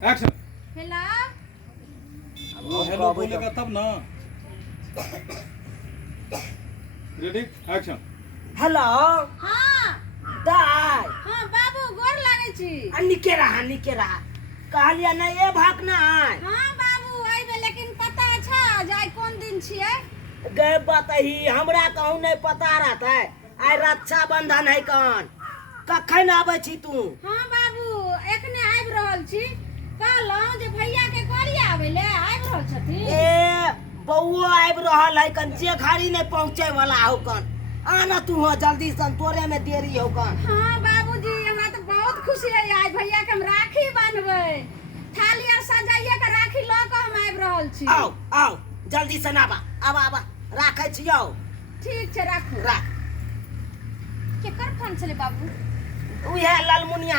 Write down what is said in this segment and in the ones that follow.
Action. Hello. वो hello बोलेगा तब ना। Ready action. हेलो हाँ दाई हाँ बाबू गोर लागै छी। निके रहा कहलिया ना ये भागना है हाँ बाबू आइबे लेकिन पता छ जाय कोन दिन छियै। गए बतही हमरा कहूँ नहीं पता रहता है आई रक्षा बंधन है कौन कखन आवे छी तू। हाँ बाबू एखने आबि रहल छी। कहलहुँ जे भैया के कहलिए आबै ले आबि रहल छथिन। ए बउओ आबि रहल है कन जे घड़ी नहीं पहुँचे वाला हो कन आना तू हो जल्दी सन तोरे में देरी हो कन। हाँ बाबूजी हमरा तो बहुत खुशी है आज भैया के हम राखी बांधबै। थाली आर सजाइए के राखी ल के हम आबि रहल छी। आओ जल्दी सन आबा राखै छियौ। ठीक छै राखू। राख केकर फोन छलै बाबू? उहे ललमुनिया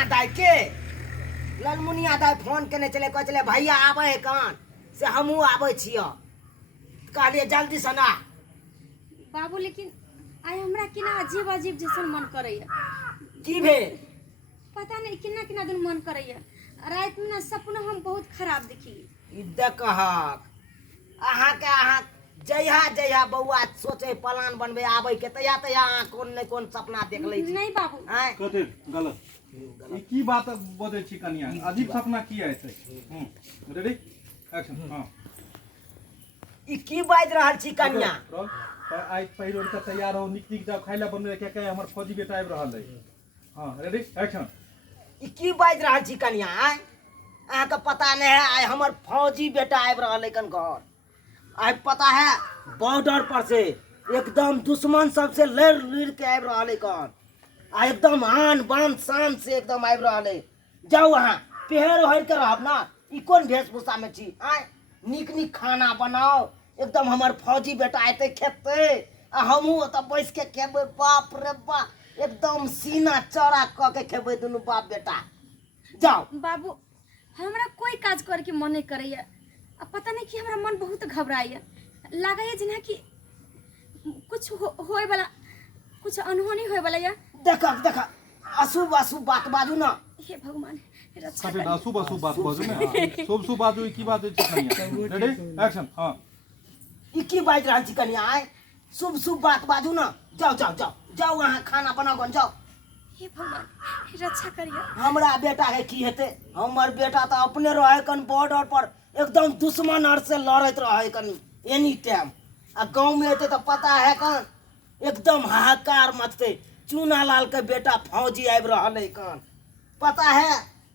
दाई फोन केने चले कह चले भैया आवे है कान से हमहू आवे छियो कहलिए जल्दी से ना। बाबू लेकिन आइ हमरा केना अजीब अजीब जैसन मन करैया। की भेल? पता नहीं केना केना दिन मन करैया। रात में ना सपना हम बहुत खराब देखी। ई देखहक अहाँ जइहा बउआ सोचे प्लान बनबे आवे के तया अहाँ कोन सपना देख लै छी। नहीं बाबू हैं कते गलत ई की बात बदे छी कनिया अजीब सपना की है से। Ready action. हां ई की बाज रहल छी कन्या? आज पहिरो के तैयार हो निक जाओ खाइला बनबे के हमर फौजी बेटा आबि रहल है। हां रेडी एक्शन। ई की बाज रहल छी कन्या? अहाँ के पता नहीं है आइ हमर फौजी बेटा आबि रहल है कन घर। आज पता है बॉर्डर पर से एकदम दुश्मन सबसे लड़ के आबि रहल है कौन आ एकदम आन बान शान से एकदम आबि रहल है। जाओ वहाँ पेहर ओढ़ के रहब ना। ई कोन वेशभूषा में छी? आय निक खाना बनाओ एकदम हमर फौजी बेटा एते खेते आ हमहू ओतऽ बैस के खेबै। बाप रे बाप एकदम सीना चौड़ा क के खेबै दुनू बाप बेटा। जाओ बाबू हमरा कोई काज करे के मन नहीं करैया। आ पता नहीं कि हमरा मन बहुत घबराइया। लागैया जेना कि कुछ होय वाला कुछ अनहोनी होय वाला या। देख अशुभ बात बाजू ना। हे भगवान रक्षा सब करी। शुभ बात बाजू ना। शुभ बाजू की बात है कनिया। Ready action. हां ई की बाज रहल छी कनिया? आय शुभ बात बाजू ना। जाओ वहाँ खाना बनाओ जाओ। हे भगवान रक्षा करिया। हमरा बेटा के की हेते? हमर बेटा तो अपने रहे कन बॉर्डर पर एकदम दुश्मन और से लड़त रहे कन एनी टाइम। आ गांव में हेते तो पता है कन एकदम हाहाकार मचते। चूना लाल के बेटा फौजी आबि रहल है कन पता है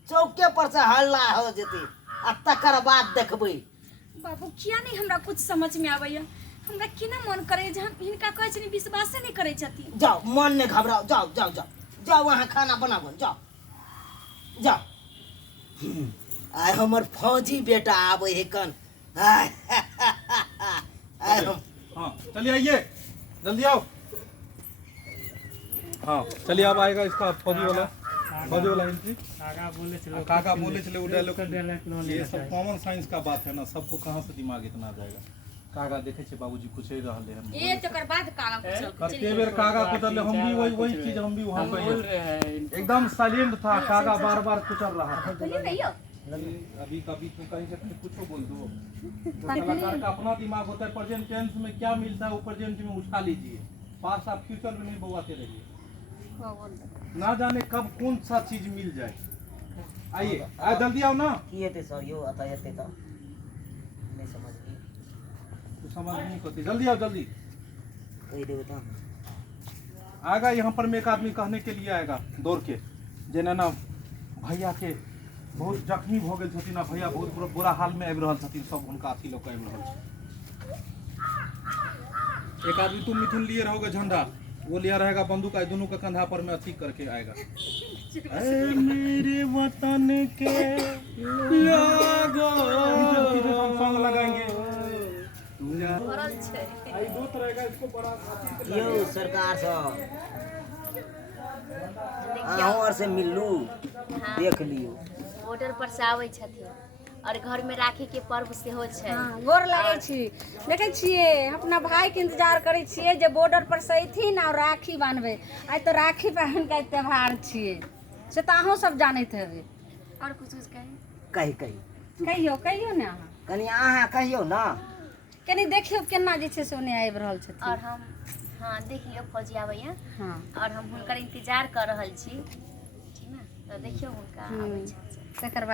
चौके पर से हल्ला हो जेते आ तकर बाद देखबै। बाबू किया नहीं हमरा कुछ समझ में आबैया। हमरा केना मन करे जे हम हिनका कहै छी विश्वास नहीं करे छथिन। जाओ मन नहीं घबराओ जाओ वहाँ खाना बनाओ जाओ। आय हमर फौजी बेटा आवे है कन। आय हम हाँ चलिए आइए जल्दी आओ। हाँ चलिए अब आएगा इसका फौजी वाला एंट्री। काका बोले चले वो डायलॉग। ये सब कॉमन साइंस का बात है ना। सबको कहाँ से दिमाग इतना आ जाएगा। काका देखे छे बाबूजी कुछ ही रहले हम ए तकर बाद कागा पूछल। कते बेर काका कुचल हम भी वही चीज हम भी वहां पे एकदम साइलेंट था। काका बार कुचल रहा था। बोलिए नहीं हो। अभी कभी तुम कहीं से कुछ बोल दो। जो कलाकार का अपना दिमाग होता है प्रेजेंट टेंस में क्या मिलता है वो प्रेजेंट में उठा लीजिए। पास आप फ्यूचर में नहीं बवाते रहिए। ना जाने कब कौन सा चीज मिल जाए। आइए जल्दी आओ ना। की हेते सर यो अता हेते त नहीं समझ तो समझ नहीं करते। जल्दी आओ जल्दी। कह देबे त आएगा यहाँ पर में एक आदमी कहने के लिए आएगा दौड़ के जेना ना भैया के बहुत जख्मी हो गए छथिन। भैया बहुत बुरा हाल में आबि रहल छथिन। सब उनका अथी लोग आबि रहल छै। एक आदमी तुम मिथुन लिए रहोगे झंडा वो लिया रहेगा बंदूक। दोनों का कंधा पर में अथी करके आएगा। ऐ मेरे वतन के लोगों सॉन्ग लगाएंगे। आई दो तरह का इसको बड़ा यो सरकार सब और से मिलू देख लियो। बॉर्डर पर से आवे छथिन और घर में राखी के पर्व से हो छै। हां गोर लागै छी। देखै छियै अपना भाई के इंतजार करै छियै जे बॉर्डर पर से अइथिन और राखी बांधबै। आइ तो राखी बहन के त्योहार छियै से तो अहों सब जानैत हेबै। और कुछ कही कही कही कहियो कहियो ने अहाँ कनी अहाँ कहियो ना कनी देखियो केना जे छै से ओने आबि रहल छथिन और हम हाँ देख लियो फौजी आबैया हाँ और हम हुनकर इंतजार कर रहल छी ठीक है तो देखियो हुनका आबै छथिन तकर बाद